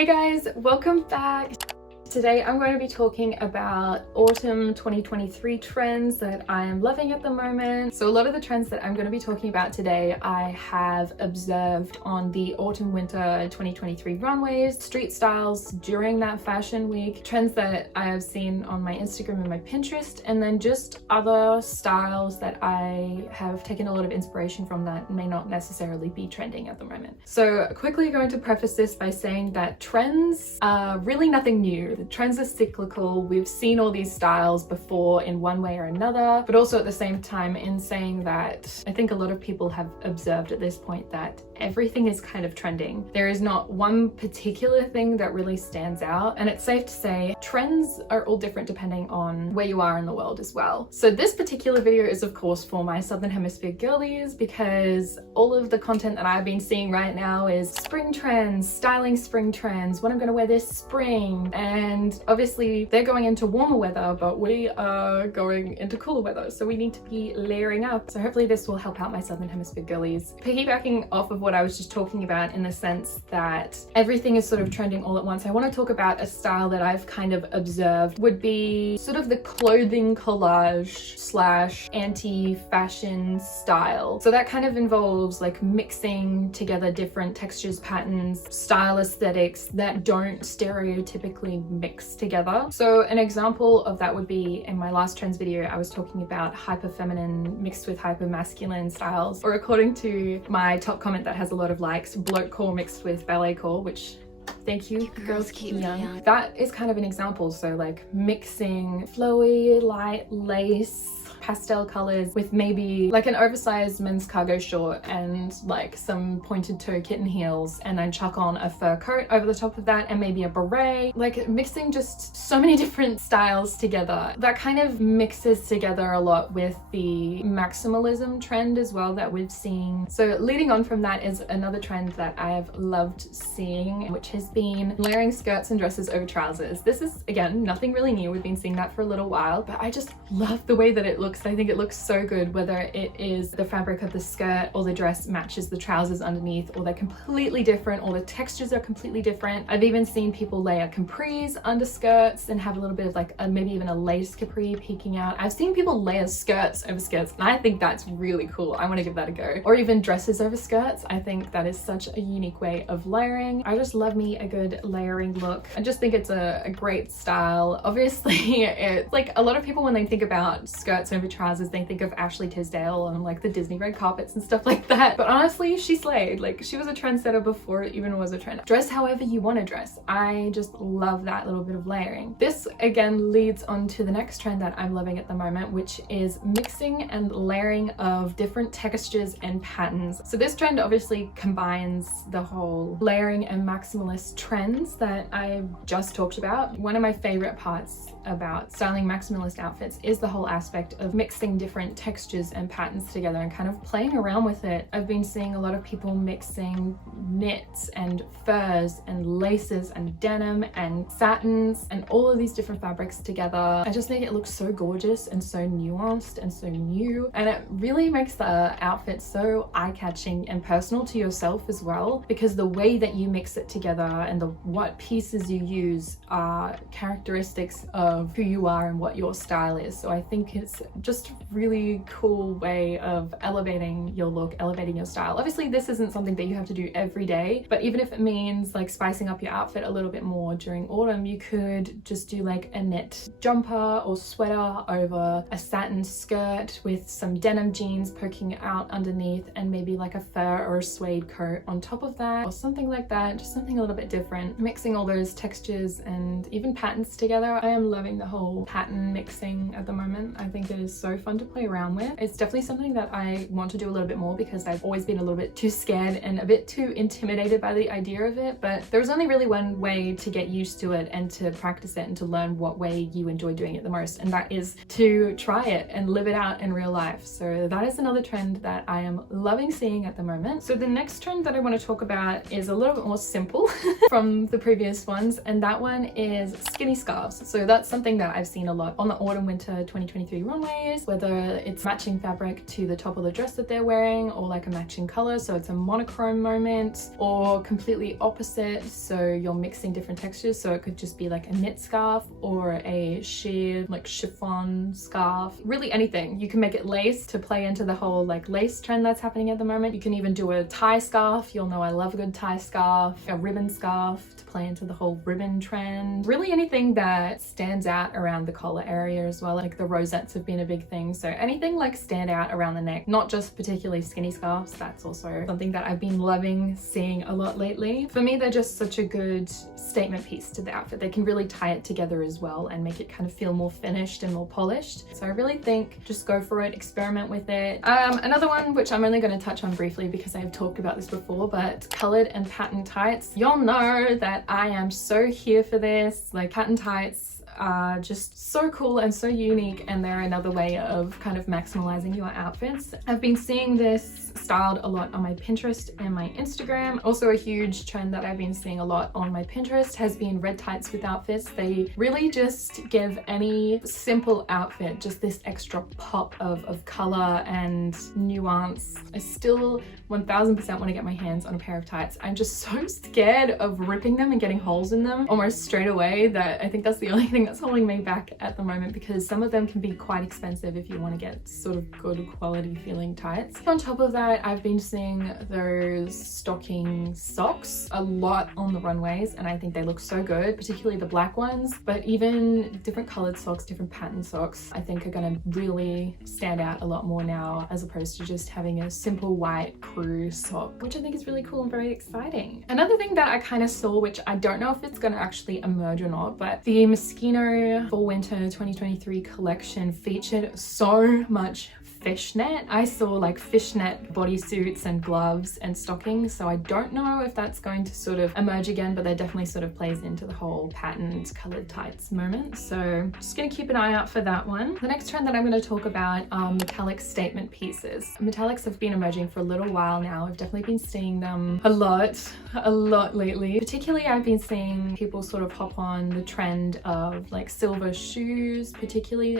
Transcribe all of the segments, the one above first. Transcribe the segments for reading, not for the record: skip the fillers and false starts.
Hey guys, welcome back. Today I'm going to be talking about autumn 2023 trends that I am loving at the moment. So a lot of the trends that I'm going to be talking about today I have observed on the autumn winter 2023 runways, street styles during that fashion week, trends that I have seen on my Instagram and my Pinterest, and then just other styles that I have taken a lot of inspiration from that may not necessarily be trending at the moment. So quickly going to preface this by saying that trends are really nothing new. The trends are cyclical. We've seen all these styles before in one way or another, but also at the same time in saying that I think a lot of people have observed at this point that everything is kind of trending. There is not one particular thing that really stands out, and it's safe to say trends are all different depending on where you are in the world as well. So this particular video is of course for my Southern Hemisphere girlies, because all of the content that I've been seeing right now is spring trends, styling spring trends, what I'm going to wear this spring, and obviously they're going into warmer weather, but we are going into cooler weather, so we need to be layering up. So hopefully this will help out my Southern Hemisphere girlies. Piggybacking off of what I was just talking about in the sense that everything is sort of trending all at once, I want to talk about a style that I've kind of observed would be sort of the clothing collage slash anti-fashion style. So that kind of involves like mixing together different textures, patterns, style aesthetics that don't stereotypically mix together. So an example of that would be in my last trends video, I was talking about hyper feminine mixed with hyper masculine styles, or according to my top comment that has a lot of likes, bloke core mixed with ballet core, which thank you, girls keep me young. That is kind of an example. So like mixing flowy light lace pastel colors with maybe like an oversized men's cargo short and like some pointed toe kitten heels, and then chuck on a fur coat over the top of that and maybe a beret, like mixing just so many different styles together. That kind of mixes together a lot with the maximalism trend as well that we've seen. So leading on from that is another trend that I have loved seeing, which has been layering skirts and dresses over trousers. This is again nothing really new, we've been seeing that for a little while, but I just love the way that it looks. I think it looks so good, whether it is the fabric of the skirt or the dress matches the trousers underneath, or they're completely different, or the textures are completely different. I've even seen people layer capris under skirts and have a little bit of like maybe even a lace capri peeking out. I've seen people layer skirts over skirts, and I think that's really cool. I want to give that a go. Or even dresses over skirts. I think that is such a unique way of layering. I just love me a good layering look. I just think it's a great style. Obviously it's like a lot of people when they think about skirts over trousers, they think of Ashley Tisdale on like the Disney red carpets and stuff like that, but honestly she slayed. Like she was a trendsetter before it even was a trend. Dress however you want to dress. I just love that little bit of layering. This again leads on to the next trend that I'm loving at the moment, which is mixing and layering of different textures and patterns. So this trend obviously combines the whole layering and maximalist trends that I just talked about. One of my favorite parts about styling maximalist outfits is the whole aspect of mixing different textures and patterns together and kind of playing around with it. I've been seeing a lot of people mixing knits and furs and laces and denim and satins and all of these different fabrics together. I just think it looks so gorgeous and so nuanced and so new, and it really makes the outfit so eye-catching and personal to yourself as well, because the way that you mix it together and what pieces you use are characteristics of who you are and what your style is. So I think it's just a really cool way of elevating your look, elevating your style. Obviously this isn't something that you have to do every day, but even if it means like spicing up your outfit a little bit more during autumn, you could just do like a knit jumper or sweater over a satin skirt with some denim jeans poking out underneath, and maybe like a fur or a suede coat on top of that, or something like that. Just something a little bit different, mixing all those textures and even patterns together. I am loving the whole pattern mixing at the moment. I think it is so fun to play around with. It's definitely something that I want to do a little bit more, because I've always been a little bit too scared and a bit too intimidated by the idea of it, but there's only really one way to get used to it and to practice it and to learn what way you enjoy doing it the most, and that is to try it and live it out in real life. So that is another trend that I am loving seeing at the moment. So the next trend that I want to talk about is a little bit more simple from the previous ones, and that one is skinny scarves. So that's something that I've seen a lot on the autumn winter 2023 runways, whether it's matching fabric to the top of the dress that they're wearing or like a matching color, so it's a monochrome moment, or completely opposite, so you're mixing different textures, so it could just be like a knit scarf or a sheer like chiffon scarf, really anything. You can make it lace to play into the whole like lace trend that's happening at the moment. You can even do a tie scarf. You'll know I love a good tie scarf, a ribbon scarf to play into the whole ribbon trend. Really anything that stands out around the collar area as well, like the rosettes have been a big thing, so anything like stand out around the neck, not just particularly skinny scarves. That's also something that I've been loving seeing a lot lately. For me, they're just such a good statement piece to the outfit. They can really tie it together as well and make it kind of feel more finished and more polished. So I really think just go for it, experiment with it. Another one which I'm only going to touch on briefly because I've talked about this before, but colored and pattern tights. Y'all know that I am so here for this. Like, pattern tights are just so cool and so unique, and they're another way of kind of maximalizing your outfits. I've been seeing this styled a lot on my Pinterest and my Instagram. Also a huge trend that I've been seeing a lot on my Pinterest has been red tights with outfits. They really just give any simple outfit just this extra pop of color and nuance. I still 1000% want to get my hands on a pair of tights. I'm just so scared of ripping them and getting holes in them almost straight away that I think that's the only thing that's holding me back at the moment, because some of them can be quite expensive if you want to get sort of good quality feeling tights. On top of that, I've been seeing those stocking socks a lot on the runways, and I think they look so good, particularly the black ones, but even different colored socks, different pattern socks, I think are going to really stand out a lot more now, as opposed to just having a simple white crew sock, which I think is really cool and very exciting. Another thing that I kind of saw, which I don't know if it's going to actually emerge or not, but the Moschino Fall Winter 2023 collection featured so much fishnet. I saw like fishnet bodysuits and gloves and stockings, so I don't know if that's going to sort of emerge again, but that definitely sort of plays into the whole patterned colored tights moment, so just gonna keep an eye out for that one. The next trend that I'm going to talk about are metallic statement pieces. Metallics have been emerging for a little while now. I've definitely been seeing them a lot lately. Particularly I've been seeing people sort of hop on the trend of like silver shoes, particularly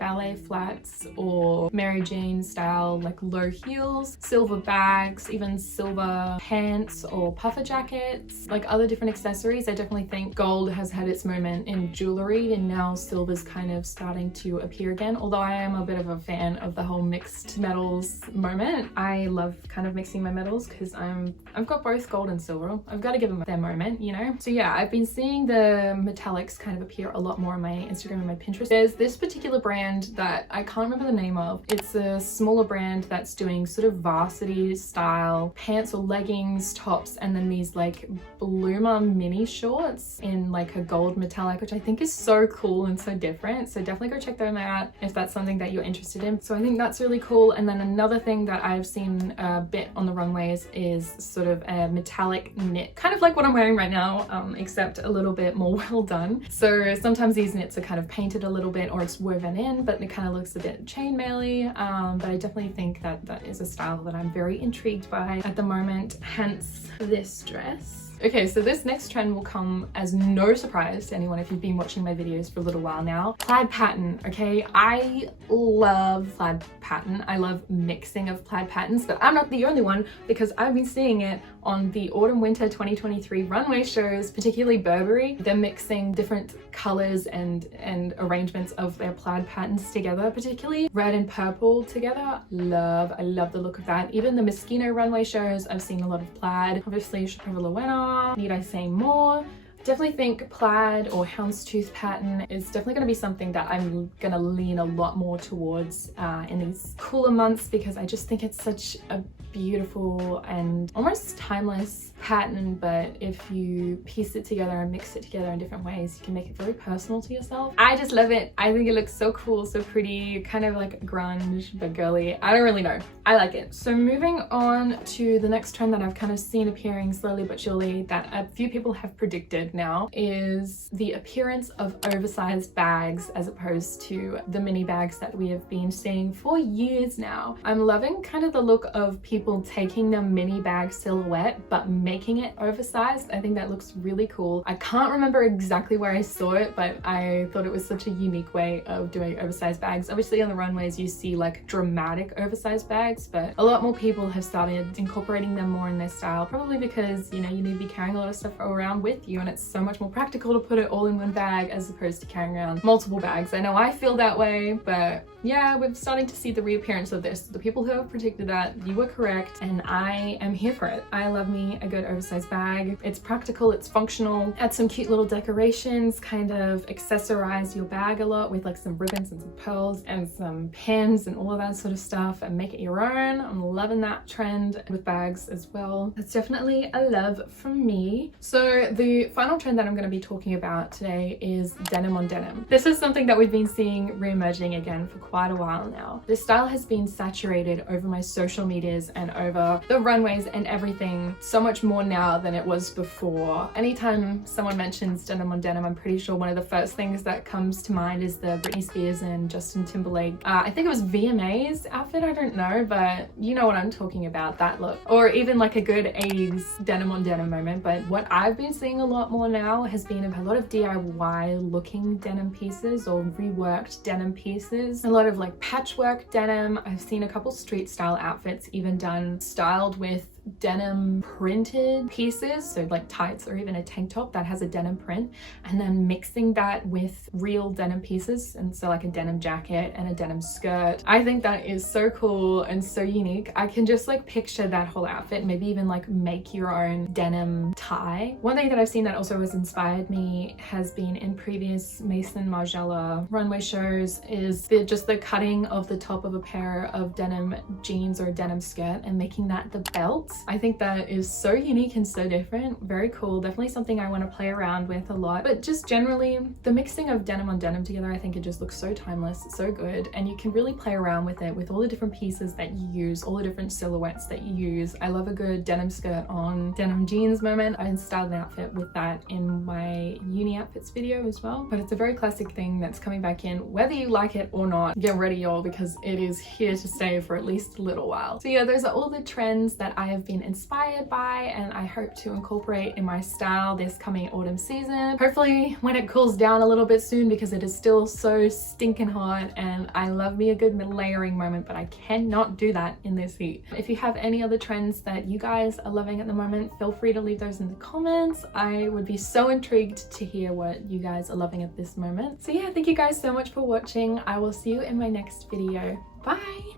ballet flats or Mary Jane style like low heels, silver bags, even silver pants or puffer jackets, like other different accessories. I definitely think gold has had its moment in jewelry, and now silver's kind of starting to appear again, although I am a bit of a fan of the whole mixed metals moment. I love kind of mixing my metals because I've got both gold and silver. I've got to give them their moment, you know? So yeah, I've been seeing the metallics kind of appear a lot more on my Instagram and my Pinterest. There's this particular brand that I can't remember the name of. It's a smaller brand that's doing sort of varsity style pants or leggings, tops, and then these like bloomer mini shorts in like a gold metallic, which I think is so cool and so different. So definitely go check them out if that's something that you're interested in. So I think that's really cool. And then another thing that I've seen a bit on the runways is sort of a metallic knit, kind of like what I'm wearing right now, except a little bit more well done. So sometimes these knits are kind of painted a little bit, or it's woven in, but it kind of looks a bit chainmail-y. But I definitely think that that is a style that I'm very intrigued by at the moment, hence this dress. Okay, so this next trend will come as no surprise to anyone if you've been watching my videos for a little while now. Plaid pattern, okay? I love plaid pattern. I love mixing of plaid patterns, but I'm not the only one, because I've been seeing it on the autumn winter 2023 runway shows, particularly Burberry. They're mixing different colors and arrangements of their plaid patterns together, particularly red and purple together. I love the look of that. Even the Moschino runway shows, I've seen a lot of plaid. Obviously Chapeau, need I say more? Definitely think plaid or houndstooth pattern is definitely going to be something that I'm going to lean a lot more towards in these cooler months, because I just think it's such a beautiful and almost timeless pattern, but if you piece it together and mix it together in different ways, you can make it very personal to yourself. I just love it. I think it looks so cool, so pretty, kind of like grunge but girly. I don't really know. I like it. So moving on to the next trend that I've kind of seen appearing slowly but surely, that a few people have predicted with now is the appearance of oversized bags as opposed to the mini bags that we have been seeing for years now. I'm loving kind of the look of people taking the mini bag silhouette but making it oversized. I think that looks really cool. I can't remember exactly where I saw it, but I thought it was such a unique way of doing oversized bags. Obviously on the runways you see like dramatic oversized bags, but a lot more people have started incorporating them more in their style, probably because, you know, you need to be carrying a lot of stuff around with you and it's so much more practical to put it all in one bag as opposed to carrying around multiple bags. I know I feel that way, but yeah, we're starting to see the reappearance of this. The people who have predicted that, you were correct, and I am here for it. I love me a good oversized bag. It's practical, it's functional, add some cute little decorations, kind of accessorize your bag a lot with like some ribbons and some pearls and some pins and all of that sort of stuff and make it your own. I'm loving that trend with bags as well. That's definitely a love from me. So the final trend that I'm going to be talking about today is denim on denim. This is something that we've been seeing re-emerging again for quite a while now. This style has been saturated over my social medias and over the runways and everything so much more now than it was before. Anytime someone mentions denim on denim, I'm pretty sure one of the first things that comes to mind is the Britney Spears and Justin Timberlake, I think it was VMA's outfit, I don't know, but you know what I'm talking about, that look. Or even like a good 80s denim on denim moment. But what I've been seeing a lot more now has been a lot of DIY looking denim pieces or reworked denim pieces. A lot of like patchwork denim. I've seen a couple street style outfits even done styled with denim printed pieces, so like tights or even a tank top that has a denim print, and then mixing that with real denim pieces, and so like a denim jacket and a denim skirt. I think that is so cool and so unique. I can just like picture that whole outfit, maybe even like make your own denim tie. One thing that I've seen that also has inspired me has been in previous Maison Margiela runway shows is just the cutting of the top of a pair of denim jeans or a denim skirt and making that the belt. I think that is so unique and so different. Very cool. Definitely something I want to play around with a lot. But just generally, the mixing of denim on denim together, I think it just looks so timeless, so good. And you can really play around with it with all the different pieces that you use, all the different silhouettes that you use. I love a good denim skirt on denim jeans moment. I styled an outfit with that in my uni outfits video as well. But it's a very classic thing that's coming back in. Whether you like it or not, get ready y'all, because it is here to stay for at least a little while. So yeah, those are all the trends that I have been inspired by and I hope to incorporate in my style this coming autumn season. Hopefully when it cools down a little bit soon, because it is still so stinking hot and I love me a good layering moment, but I cannot do that in this heat. If you have any other trends that you guys are loving at the moment, feel free to leave those in the comments. I would be so intrigued to hear what you guys are loving at this moment. So yeah, thank you guys so much for watching. I will see you in my next video. Bye!